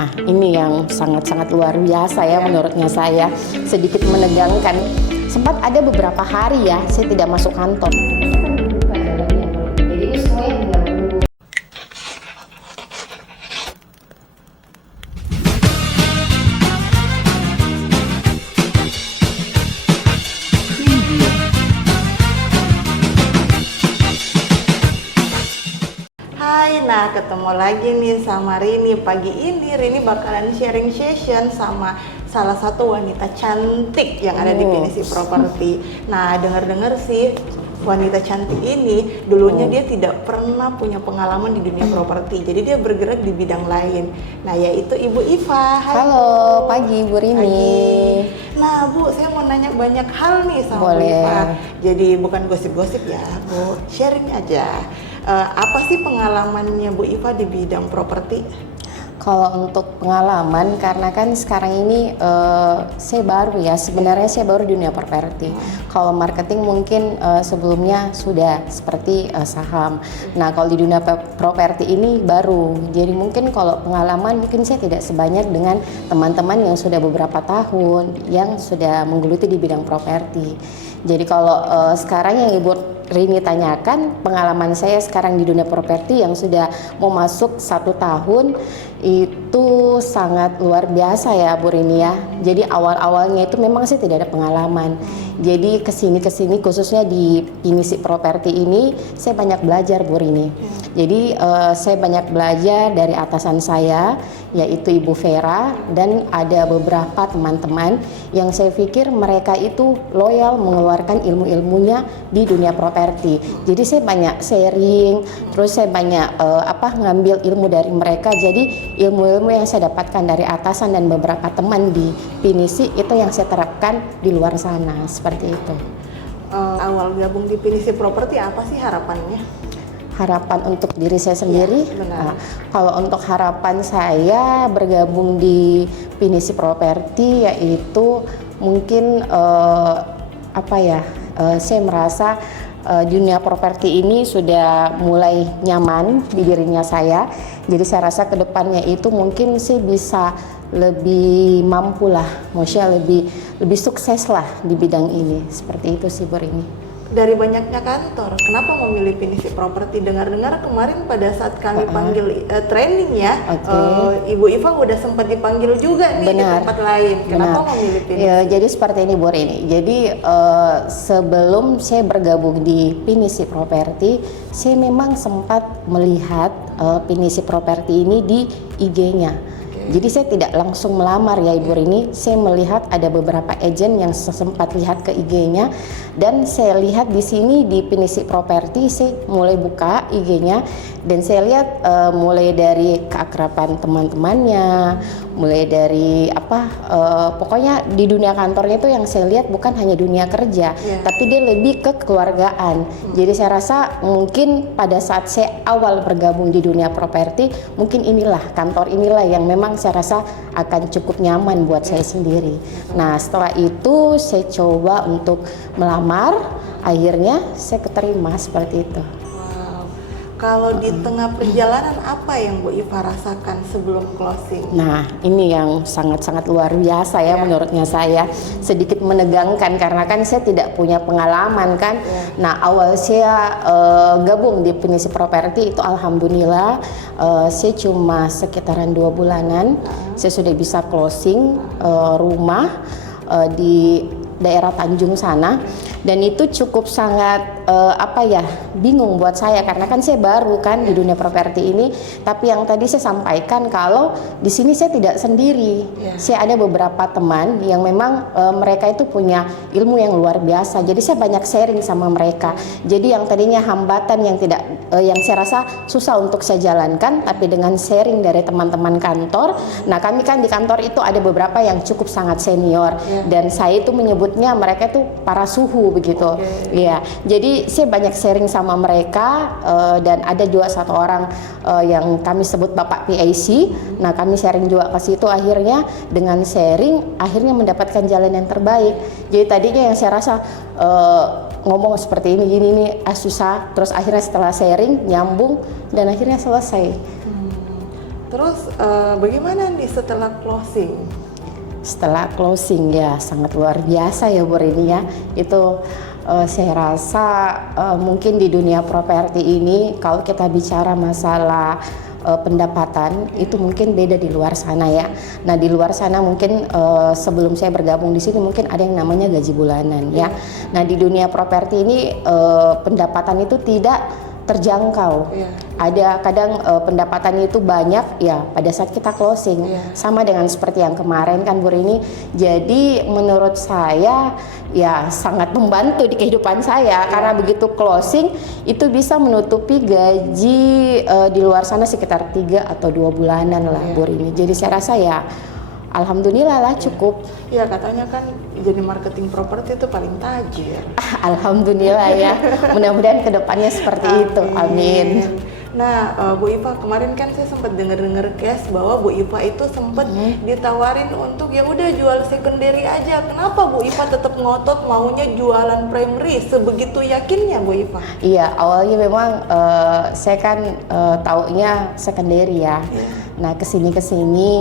Ini yang sangat-sangat luar biasa ya menurutnya saya, sedikit menegangkan. Sempat ada beberapa hari ya saya tidak masuk kantor. Jadi semuanya tinggal menunggu. Hai, nah ketemu lagi nih sama Rini. Pagi ini Rini bakalan sharing session sama salah satu wanita cantik yang ada di Pinisi Property. Nah, dengar-dengar sih wanita cantik ini dulunya dia tidak pernah punya pengalaman di dunia properti. Jadi dia bergerak di bidang lain. Nah, yaitu Ibu Iva. Halo, pagi Bu Rini. Pagi. Nah, Bu, saya mau nanya banyak hal nih sama Bu Iva. Jadi bukan gosip-gosip ya, Bu. Sharing aja. Apa sih pengalamannya Bu Iva di bidang properti? Kalau untuk pengalaman, karena kan sekarang ini saya baru ya, sebenarnya saya baru di dunia properti. Kalau marketing mungkin sebelumnya sudah seperti saham. Nah, kalau di dunia properti ini baru. Jadi mungkin kalau pengalaman mungkin saya tidak sebanyak dengan teman-teman yang sudah beberapa tahun yang sudah menggeluti di bidang properti. Jadi kalau sekarang yang Ibu Rini tanyakan, pengalaman saya sekarang di dunia properti yang sudah mau masuk 1 tahun itu sangat luar biasa ya Bu Rini ya. Jadi awal-awalnya itu memang saya tidak ada pengalaman. Jadi kesini khususnya di Pinisi Properti ini saya banyak belajar Bu Rini. Jadi saya banyak belajar dari atasan saya yaitu Ibu Vera, dan ada beberapa teman-teman yang saya pikir mereka itu loyal mengeluarkan ilmu-ilmunya di dunia properti. Jadi saya banyak sharing, terus saya banyak ngambil ilmu dari mereka. Jadi ilmu-ilmu yang saya dapatkan dari atasan dan beberapa teman di Pinisi itu yang saya terapkan di luar sana, seperti itu. Awal gabung di Pinisi Properti apa sih harapannya? Harapan untuk diri saya sendiri, ya, benar. Kalau untuk harapan saya bergabung di Pinisi Properti yaitu mungkin saya merasa dunia properti ini sudah mulai nyaman di dirinya saya. Jadi saya rasa kedepannya itu mungkin sih bisa lebih mampu lah, maksudnya lebih sukses lah di bidang ini. Seperti itu sih Bu Rini. Dari banyaknya kantor, kenapa memilih Pinisi Properti? Dengar-dengar kemarin pada saat kami panggil training ya, Ibu Iva udah sempat dipanggil juga nih. Benar. Di tempat lain. Kenapa memilih Pinisi? Ya, jadi seperti ini Bu Rini. Jadi sebelum saya bergabung di Pinisi Properti, saya memang sempat melihat Pinisi Properti ini di IG-nya. Jadi saya tidak langsung melamar ya Ibu Rini, saya melihat ada beberapa agen yang sempat lihat ke IG-nya, dan saya lihat di sini di Pinisi Properti saya mulai buka IG-nya, dan saya lihat mulai dari keakraban teman-temannya, mulai dari pokoknya di dunia kantornya itu yang saya lihat bukan hanya dunia kerja, tapi dia lebih ke kekeluargaan. Jadi saya rasa mungkin pada saat saya awal bergabung di dunia properti, mungkin inilah kantor inilah yang memang saya rasa akan cukup nyaman buat saya sendiri. Nah, setelah itu saya coba untuk melamar, akhirnya saya keterima seperti itu. Kalau di tengah perjalanan apa yang Bu Iva rasakan sebelum closing? Nah, ini yang sangat-sangat luar biasa ya menurutnya saya. Sedikit menegangkan karena kan saya tidak punya pengalaman kan. Nah, awal saya gabung di Pinisi Properti itu alhamdulillah saya cuma sekitaran 2 bulanan. Saya sudah bisa closing rumah di daerah Tanjung sana, dan itu cukup sangat bingung buat saya karena kan saya baru kan di dunia properti ini. Tapi yang tadi saya sampaikan kalau di sini saya tidak sendiri, saya ada beberapa teman yang memang mereka itu punya ilmu yang luar biasa. Jadi saya banyak sharing sama mereka. Jadi yang tadinya hambatan yang saya rasa susah untuk saya jalankan, tapi dengan sharing dari teman-teman kantor. Nah, kami kan di kantor itu ada beberapa yang cukup sangat senior, dan saya itu menyebutnya mereka itu para suhu begitu. Ya, jadi saya banyak sharing sama mereka, dan ada juga satu orang yang kami sebut Bapak PAC. Nah, kami sharing juga ke situ, akhirnya dengan sharing akhirnya mendapatkan jalan yang terbaik. Jadi tadinya yang saya rasa ngomong seperti ini gini nih susah, terus akhirnya setelah sharing nyambung dan akhirnya selesai. terus bagaimana nih setelah closing? Setelah closing ya sangat luar biasa ya Bu Rini ya. Itu saya rasa mungkin di dunia properti ini kalau kita bicara masalah pendapatan itu mungkin beda di luar sana ya. Nah di luar sana mungkin sebelum saya bergabung di sini mungkin ada yang namanya gaji bulanan ya. Nah di dunia properti ini pendapatan itu tidak terjangkau. Ada kadang pendapatannya itu banyak ya pada saat kita closing. Sama dengan seperti yang kemarin kan Bu Rini. Jadi menurut saya ya sangat membantu di kehidupan saya karena begitu closing itu bisa menutupi gaji di luar sana sekitar 3 atau 2 bulanan lah Bu Rini. Jadi saya rasa ya alhamdulillah lah cukup. Ya katanya kan jadi marketing properti itu paling tajir. Alhamdulillah ya. Mudah-mudahan kedepannya seperti itu. Amin. Nah, Bu Iva kemarin kan saya sempat dengar-dengar case bahwa Bu Iva itu sempat ditawarin untuk ya udah jual secondary aja. Kenapa Bu Iva tetap ngotot maunya jualan primary? Sebegitu yakinnya Bu Iva? Iya, awalnya memang saya kan taunya secondary ya. Nah kesini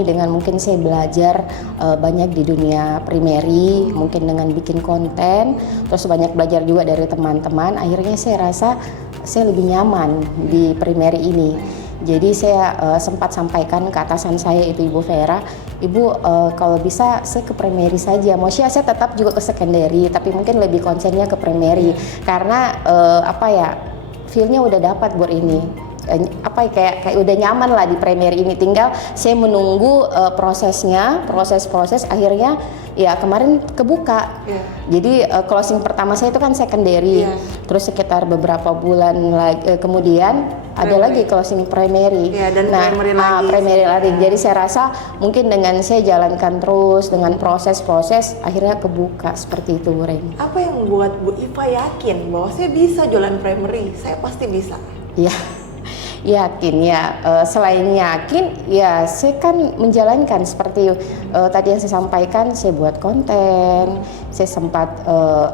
dengan mungkin saya belajar banyak di dunia primary, mungkin dengan bikin konten, terus banyak belajar juga dari teman-teman. Akhirnya saya rasa saya lebih nyaman di primary ini. Jadi saya sempat sampaikan ke atasan saya itu Ibu Vera, Ibu kalau bisa saya ke primary saja. Maksudnya saya tetap juga ke secondary, tapi mungkin lebih konsennya ke primary karena apa ya, feel-nya udah dapat Bu ini. Apa kayak udah nyaman lah di primary ini, tinggal saya menunggu proses akhirnya ya kemarin kebuka. Jadi closing pertama saya itu kan secondary, terus sekitar beberapa bulan lagi kemudian ada lagi closing primary. Dan primary lagi. Jadi saya rasa mungkin dengan saya jalankan terus dengan proses akhirnya kebuka seperti itu Bu Ren. Apa yang membuat Bu Iva yakin bahwa saya bisa jualan primary, saya pasti bisa? Iya. Yakin ya, selain yakin ya saya kan menjalankan seperti tadi yang saya sampaikan, saya buat konten, saya sempat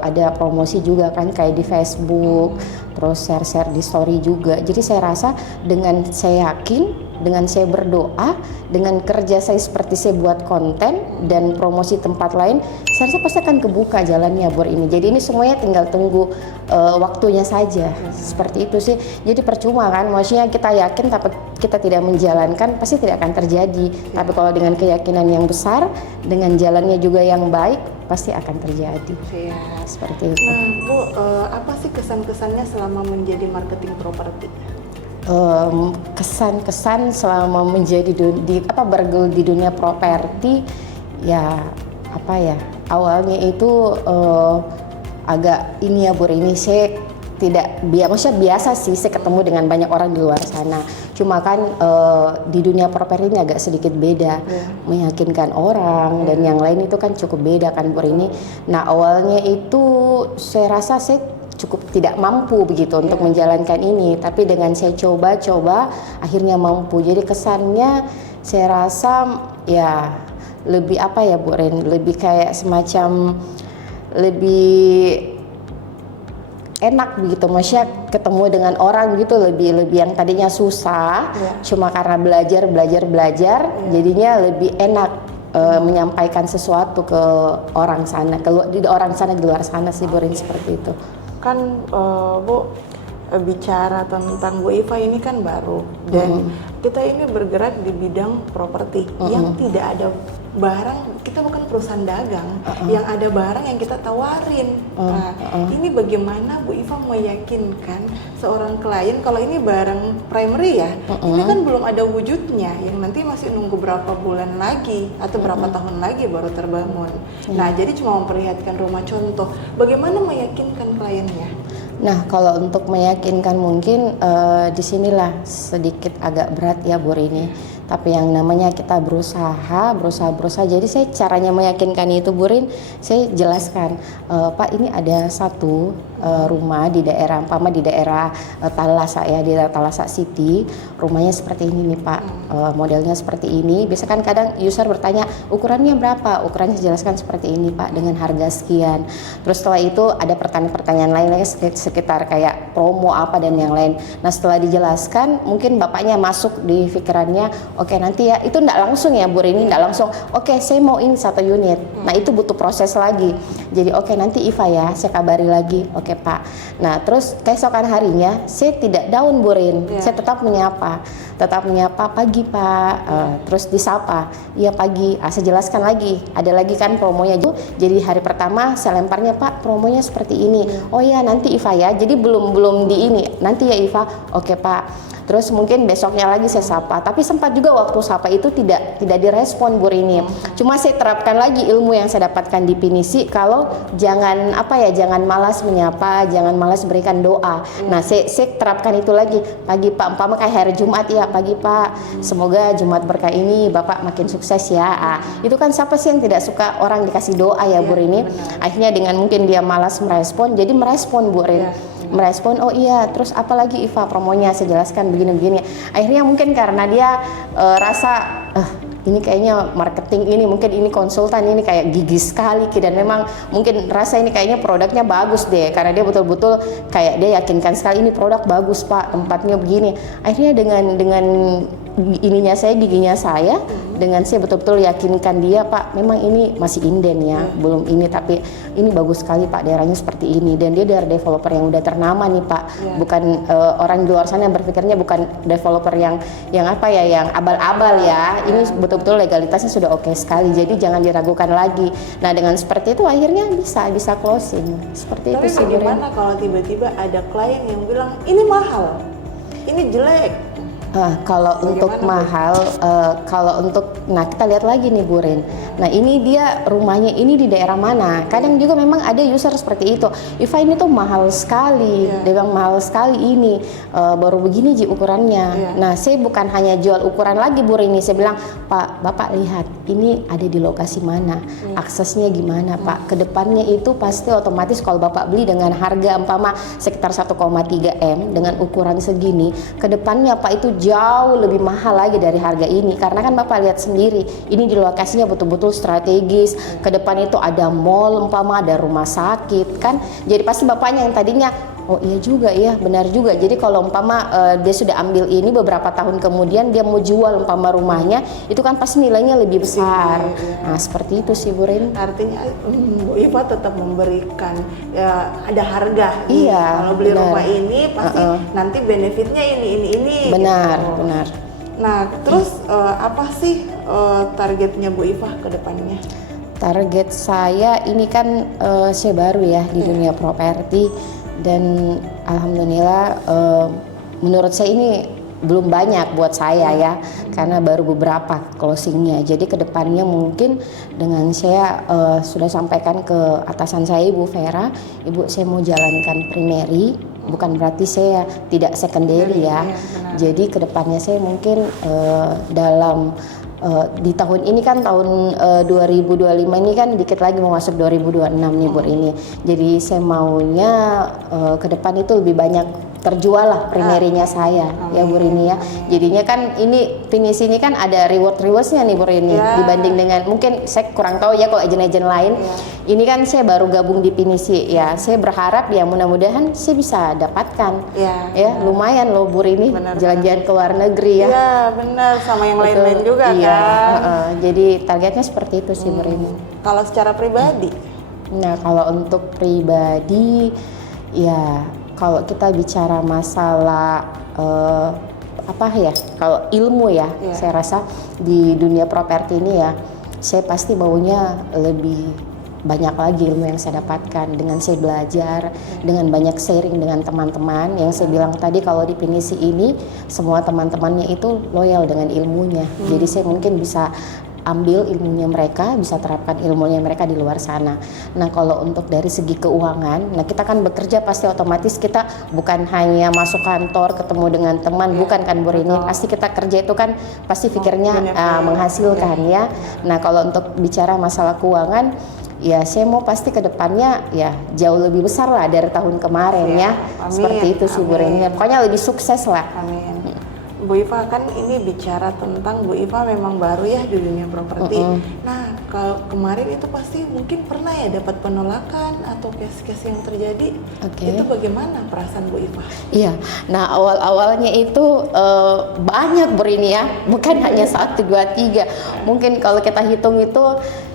ada promosi juga kan kayak di Facebook, terus share di story juga. Jadi saya rasa dengan saya yakin, dengan saya berdoa, dengan kerja saya seperti saya buat konten dan promosi tempat lain, saya rasa pasti akan kebuka jalannya Bu ini. Jadi ini semuanya tinggal tunggu waktunya saja. Seperti itu sih. Jadi percuma kan, maksudnya kita yakin tapi kita tidak menjalankan pasti tidak akan terjadi. Tapi kalau dengan keyakinan yang besar, dengan jalannya juga yang baik, pasti akan terjadi. Seperti itu. Nah Bu, apa sih kesan-kesannya selama menjadi marketing properti? Kesan-kesan selama menjadi bergelut di dunia properti ya apa ya, awalnya itu agak ini ya Bu ini, saya tidak maksudnya biasa sih saya ketemu dengan banyak orang di luar sana, cuma kan di dunia properti ini agak sedikit beda, meyakinkan orang dan yang lain itu kan cukup beda kan Bu ini. Nah awalnya itu saya rasa saya cukup tidak mampu begitu untuk menjalankan ini, tapi dengan saya coba akhirnya mampu. Jadi kesannya saya rasa ya lebih apa ya Bu Ren, lebih kayak semacam lebih enak begitu, maksudnya ketemu dengan orang gitu, lebih yang tadinya susah cuma karena belajar jadinya lebih enak menyampaikan sesuatu ke orang sana, orang sana di luar sana sih Bu Ren, seperti itu. Kan Bu bicara tentang Bu Iva ini kan baru dan kita ini bergerak di bidang properti yang tidak ada barang, kita bukan perusahaan dagang yang ada barang yang kita tawarin. Nah ini bagaimana Bu Iva meyakinkan seorang klien kalau ini barang primary ya, ini kan belum ada wujudnya, yang nanti masih nunggu berapa bulan lagi atau berapa tahun lagi baru terbangun. Nah jadi cuma memperlihatkan rumah contoh, bagaimana meyakinkan kliennya? Nah kalau untuk meyakinkan mungkin disinilah sedikit agak berat ya Bu Rini. Tapi yang namanya kita berusaha. Jadi saya caranya meyakinkan itu Bu Rin, saya jelaskan, Pak ini ada satu rumah di daerah umpama di daerah Talasa ya, di daerah Talasa City, rumahnya seperti ini nih Pak, modelnya seperti ini. Biasa kan kadang user bertanya ukurannya berapa, ukurannya jelaskan seperti ini Pak dengan harga sekian. Terus setelah itu ada pertanyaan-pertanyaan lain lagi sekitar kayak promo apa dan yang lain. Nah setelah dijelaskan mungkin bapaknya masuk di pikirannya, oke nanti ya, itu enggak langsung ya Bu Rini, enggak langsung oke saya mau ini 1 unit. Nah itu butuh proses lagi. Jadi oke nanti Iva ya saya kabari lagi. Oke Pak. Nah terus keesokan harinya saya tidak down Bu Rin, saya tetap menyapa pagi Pak, terus disapa iya pagi, saya jelaskan lagi ada lagi kan promonya. Jadi hari pertama saya lemparnya Pak promonya seperti ini, oh ya nanti Iva ya, jadi belum di ini nanti ya Iva. Oke Pak. Terus mungkin besoknya lagi saya sapa, tapi sempat juga waktu sapa itu tidak direspon Bu Rini. Cuma saya terapkan lagi ilmu yang saya dapatkan di Pinisi, kalau jangan jangan malas menyapa, jangan malas berikan doa. Nah saya terapkan itu lagi pagi Pak, umpama kayak hari Jumat ya pagi Pak, semoga Jumat berkah ini Bapak makin sukses ya. Itu kan siapa sih yang tidak suka orang dikasih doa ya Bu Rini. Akhirnya dengan mungkin dia malas merespon, jadi merespon Bu Rini. Merespon, oh iya, terus apalagi Iva promonya, saya jelaskan begini-begini. Akhirnya mungkin karena dia rasa ini kayaknya marketing ini, mungkin ini konsultan ini kayak gigi sekali, dan memang mungkin rasa ini kayaknya produknya bagus deh, karena dia betul-betul kayak dia yakinkan sekali ini produk bagus Pak, tempatnya begini. Akhirnya dengan giginya saya, dengan saya betul-betul yakinkan dia Pak, memang ini masih inden ya, belum ini, tapi ini bagus sekali Pak, daerahnya seperti ini, dan dia dari developer yang udah ternama nih Pak, bukan orang di luar sana yang berpikirnya bukan developer yang apa ya, yang abal-abal ya. Ini betul-betul legalitasnya sudah oke sekali, jadi jangan diragukan lagi. Nah dengan seperti itu akhirnya bisa closing seperti tapi itu sih. Tapi bagaimana kalau tiba-tiba ada klien yang bilang ini mahal, ini jelek? Kalau untuk mahal, kalau untuk, nah kita lihat lagi nih Bu Rin. Nah ini dia rumahnya ini di daerah mana? Kadang juga memang ada user seperti itu. Iva ini tuh mahal sekali, dia bilang mahal sekali ini, baru begini ji ukurannya. Nah saya bukan hanya jual ukuran lagi Bu Rin, saya bilang Pak, Bapak lihat ini ada di lokasi mana, aksesnya gimana Pak? Kedepannya itu pasti otomatis kalau Bapak beli dengan harga umpama sekitar 1,3 M dengan ukuran segini, kedepannya Pak itu jauh lebih mahal lagi dari harga ini, karena kan Bapak lihat sendiri ini di lokasinya betul-betul strategis, ke depan itu ada mall umpama, ada rumah sakit kan, jadi pasti Bapaknya yang tadinya oh iya juga ya, benar juga. Jadi kalau umpama dia sudah ambil ini beberapa tahun kemudian dia mau jual umpama rumahnya, itu kan pasti nilainya lebih besar. Nah seperti itu sih Bu Rin. Artinya Bu Iva tetap memberikan ya, ada harga. Iya. Kalau beli rumah ini pasti nanti benefitnya ini. Benar, gitu. benar. Nah terus apa sih targetnya Bu Iva ke depannya? Target saya ini kan saya baru ya di dunia properti, dan alhamdulillah menurut saya ini belum banyak buat saya ya, karena baru beberapa closingnya. Jadi kedepannya mungkin dengan saya sudah sampaikan ke atasan saya Ibu Vera, Ibu saya mau jalankan primary, bukan berarti saya tidak secondary ya. Jadi kedepannya saya mungkin dalam di tahun ini kan tahun 2025 ini kan dikit lagi mau masuk 2026 nih Bu ini. Jadi saya maunya ke depan itu lebih banyak terjual lah primerinya saya ya Bu Rini ya. Jadinya kan ini Pinisi ini kan ada rewardsnya nih Bu Rini dibanding dengan mungkin saya kurang tahu ya kalau agent-agent lain. Ini kan saya baru gabung di Pinisi ya. Saya berharap ya mudah-mudahan saya bisa dapatkan ya lumayan loh Bu Rini jalan-jalan ke luar negeri ya. Iya benar, sama yang lain-lain juga kan. Jadi targetnya seperti itu sih Bu Rini. Kalau secara pribadi? Nah kalau untuk pribadi ya, kalau kita bicara masalah apa ya, kalau ilmu ya, saya rasa di dunia properti ini ya, saya pasti maunya lebih banyak lagi ilmu yang saya dapatkan dengan saya belajar, dengan banyak sharing dengan teman-teman. Yang saya bilang tadi kalau di Pinisi ini semua teman-temannya itu loyal dengan ilmunya, jadi saya mungkin bisa ambil ilmunya mereka, bisa terapkan ilmunya mereka di luar sana. Nah kalau untuk dari segi keuangan, nah kita kan bekerja pasti otomatis kita bukan hanya masuk kantor ketemu dengan teman, bukan kan Bu Rini, pasti kita kerja itu kan pasti pikirnya menghasilkan ya. Nah kalau untuk bicara masalah keuangan, ya saya mau pasti ke depannya ya jauh lebih besar lah dari tahun kemarin ya. Amin, Seperti itu sih Bu Rini. Pokoknya lebih sukses lah. Amin. Bu Iva, kan ini bicara tentang Bu Iva memang baru ya di dunia properti. Nah, kalau kemarin itu pasti mungkin pernah ya dapat penolakan atau case-case yang terjadi. Itu bagaimana perasaan Bu Iva? Iya, nah awal-awalnya itu banyak Bu Rini ya, bukan hanya 1, 2, 3. Mungkin kalau kita hitung itu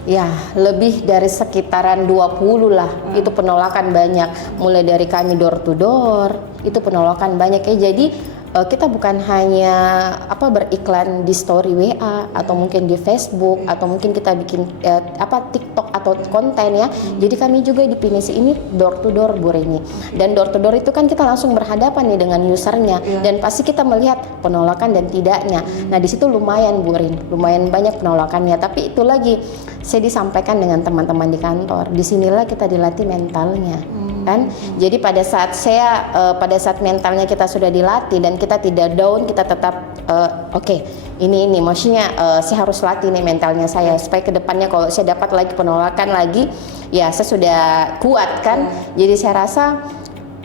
ya lebih dari sekitaran 20 lah. Itu penolakan banyak, mulai dari kami door to door, itu penolakan banyak ya. Jadi kita bukan hanya beriklan di story WA atau mungkin di Facebook atau mungkin kita bikin TikTok atau konten ya. Jadi kami juga di Pinisi ini door to door Bu Rini. Dan door to door itu kan kita langsung berhadapan nih dengan usernya dan pasti kita melihat penolakan dan tidaknya. Nah, di situ lumayan Bu Rini, lumayan banyak penolakannya. Tapi itu lagi saya disampaikan dengan teman-teman di kantor. Disinilah kita dilatih mentalnya. Kan? Jadi pada saat mentalnya kita sudah dilatih dan kita tidak down, kita tetap ini maksudnya saya harus latih nih mentalnya saya supaya kedepannya kalau saya dapat lagi penolakan lagi ya saya sudah kuat kan. Jadi saya rasa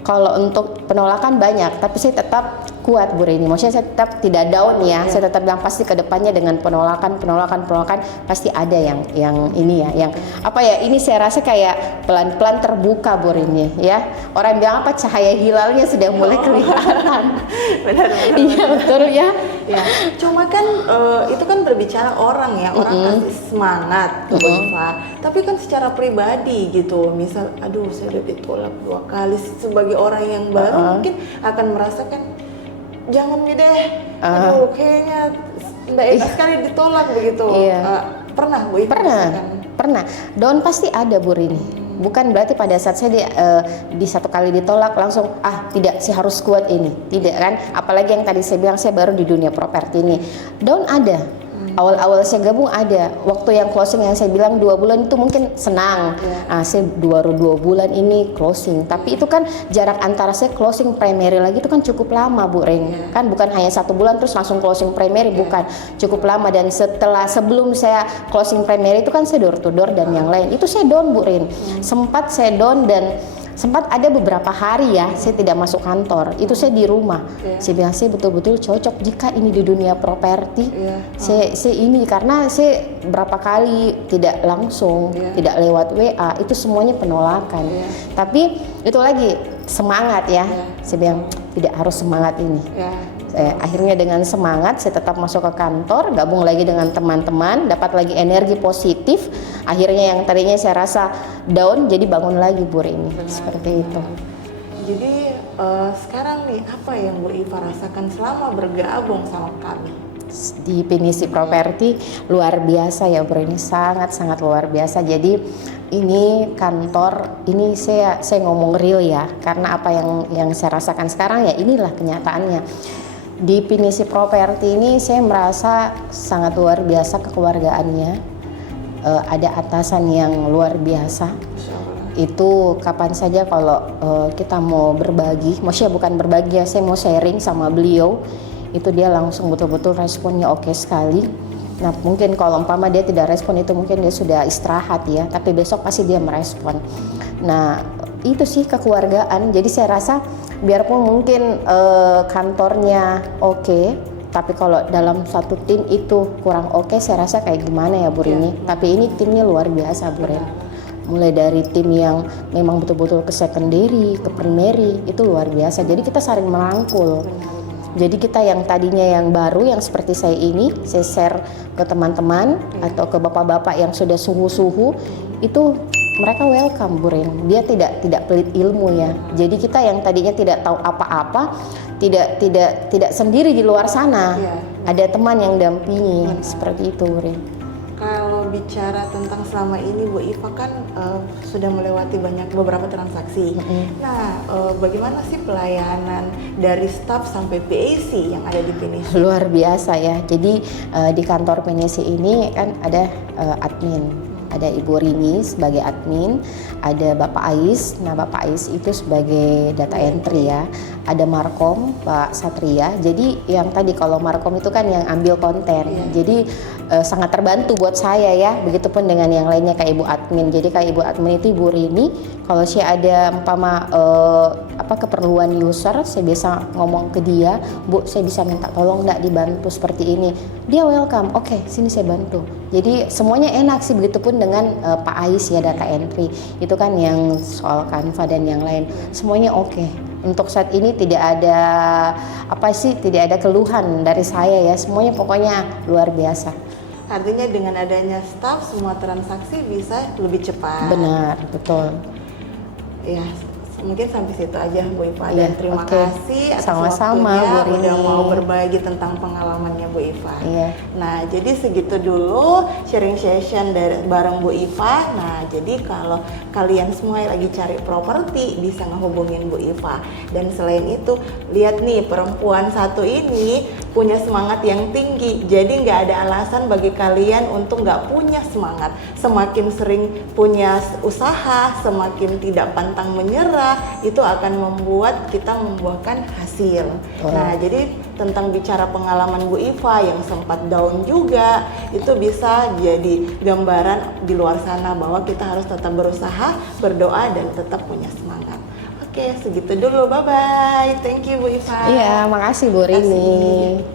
kalau untuk penolakan banyak, tapi saya tetap kuat Bu Rini. Maksudnya saya tetap tidak down ya. Saya tetap bilang pasti kedepannya dengan penolakan pasti ada yang ini ya, yang ini saya rasa kayak pelan-pelan terbuka Bu Rini ya. Orang bilang cahaya hilalnya sudah mulai kelihatan. Benar. Iya betul ya. Ya, cuma kan itu kan berbicara orang ya, orang kasih semangat ke Bu Iva. Tapi kan secara pribadi gitu, misal aduh saya udah ditolak 2 kali, sebagai orang yang baru mungkin akan merasakan jangan deh, aduh kayaknya nggak enak sekali ditolak begitu. Pernah Bu Iva? Pernah. Down pasti ada Bu Rini. Bukan berarti pada saat saya di 1 kali ditolak langsung tidak, saya harus kuat ini. Tidak kan? Apalagi yang tadi saya bilang saya baru di dunia properti ini. Down ada. Awal-awal saya gabung ada. Waktu yang closing yang saya bilang 2 bulan itu mungkin senang. Saya baru 2 bulan ini closing. Tapi itu kan jarak antara saya closing primary lagi itu kan cukup lama Bu Rini. Kan bukan hanya 1 bulan terus langsung closing primary, bukan. Cukup lama dan sebelum saya closing primary itu kan saya door to door dan yang lain. Itu saya down Bu Rini. Sempat saya down dan sempat ada beberapa hari ya saya tidak masuk kantor, itu saya di rumah. Saya bilang saya betul-betul cocok jika ini di dunia properti. Saya ini karena saya berapa kali tidak langsung, tidak lewat WA, itu semuanya penolakan. Tapi itu lagi semangat ya. Saya bilang tidak harus semangat ini. Akhirnya dengan semangat saya tetap masuk ke kantor, gabung lagi dengan teman-teman, dapat lagi energi positif. Akhirnya yang tadinya saya rasa down jadi bangun lagi Bu Rini. Seperti itu. Jadi sekarang nih apa yang Bu Iva rasakan selama bergabung sama kami? Di Pinisi Properti luar biasa ya Bu Rini, sangat luar biasa. Jadi ini kantor, ini saya ngomong real ya, karena apa yang saya rasakan sekarang ya inilah kenyataannya. Di Pinisi Properti ini saya merasa sangat luar biasa kekeluargaannya. Ada atasan yang luar biasa. Itu kapan saja kalau kita mau berbagi, maksudnya bukan berbagi ya, saya mau sharing sama beliau, itu dia langsung betul-betul responnya oke sekali. Nah mungkin kalau umpama dia tidak respon itu mungkin dia sudah istirahat ya, tapi besok pasti dia merespon. Nah itu sih kekeluargaan. Jadi saya rasa biarpun mungkin kantornya oke, tapi kalau dalam satu tim itu kurang oke, saya rasa kayak gimana ya Bu Rini. Tapi ini timnya luar biasa Bu Rini. Mulai dari tim yang memang betul-betul ke secondary, ke primary, itu luar biasa. Jadi kita saling merangkul. Jadi kita yang tadinya yang baru, yang seperti saya ini, saya share ke teman-teman atau ke bapak-bapak yang sudah suhu-suhu, itu mereka welcome Bu Rini. Dia tidak pelit ilmu ya. Jadi kita yang tadinya tidak tahu apa-apa, tidak sendiri di luar sana. Ada teman yang dampingi. Seperti itu Bu Rini. Kalau bicara tentang selama ini Bu Iva kan sudah melewati beberapa transaksi. Nah, bagaimana sih pelayanan dari staff sampai PAC yang ada di Pinisi? Luar biasa ya. Jadi di kantor Pinisi ini kan ada admin. Ada Ibu Rini sebagai admin, ada Bapak Ais. Nah Bapak Ais itu sebagai data entry ya. Ada Markom, Pak Satria. Jadi yang tadi kalau Markom itu kan yang ambil konten. Jadi sangat terbantu buat saya ya. Begitupun dengan yang lainnya kayak Ibu admin. Jadi kayak Ibu admin itu Ibu Rini, kalau saya ada umpama keperluan user, saya biasa ngomong ke dia, Bu, saya bisa minta tolong nggak dibantu seperti ini. Dia welcome, oke, sini saya bantu. Jadi semuanya enak sih. Begitupun dengan Pak Ais ya, data entry. Itu kan yang soal Canva dan yang lain. Semuanya oke. Untuk saat ini tidak ada keluhan dari saya ya. Semuanya pokoknya luar biasa. Artinya dengan adanya staff semua transaksi bisa lebih cepat. Benar, betul. Ya, mungkin sampai situ aja Bu Iva. Iya, Dan terima oke. kasih atas Sama-sama, waktunya Bu Rini. udah mau berbagi tentang pengalamannya Bu Iva. Iya. Nah, jadi segitu dulu sharing session bareng Bu Iva. Nah, jadi kalau kalian semua yang lagi cari properti bisa ngehubungin Bu Iva. Dan selain itu, lihat nih perempuan satu ini punya semangat yang tinggi. Jadi nggak ada alasan bagi kalian untuk nggak punya semangat. Semakin sering punya usaha, semakin tidak pantang menyerah, itu akan membuat kita membuahkan hasil. Nah, jadi tentang bicara pengalaman Bu Iva yang sempat down juga, itu bisa jadi gambaran di luar sana bahwa kita harus tetap berusaha, berdoa, dan tetap punya semangat. Oke, segitu dulu. Bye-bye. Thank you Bu Iva. Iya, makasih Bu Rini.